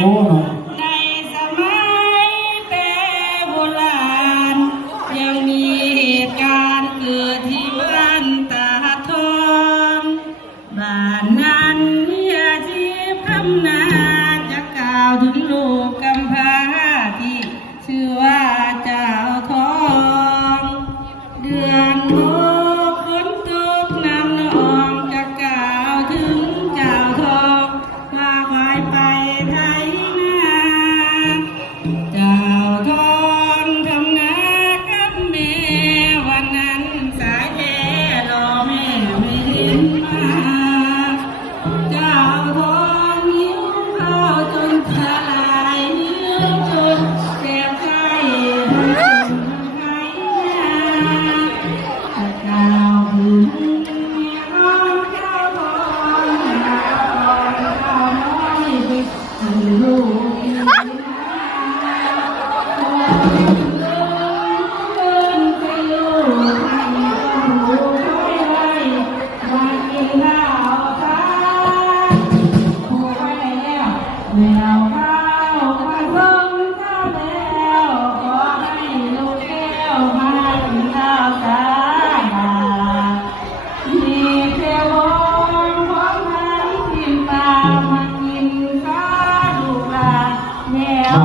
โอ้เนาะในสมัยแต่โบราณยังมีเหตุการณ์เกิดที่บ้านตาทองบ้านนั้นมีอาชีพทำนาจะกล่าวถึงลูกกำพร้าที่ชื่อว่าเจ้าทองเดือนหกฝนตกน้ำนองจะกล่าวถึงเจ้าทองว่าไว้ไปไทยนาเจ้าทองทำนากับแม่วันนั้นสายแท้รอแม่ไม่เห็นมาเจ้าทองหิวข้าวจนทลายหิวจนเจ็บใจทั้งคนทั้งไทยนาจะกล่าวถึงเมียน้องเจ้าทองเจ้าน้อยเป็นลูกแมวข้าวมาส่งข้าวแล้วขอให้ลูกแก้วมากินข้าวสาบามีเทวอนของทันทิมตามากินข้าวลูกหลานแมว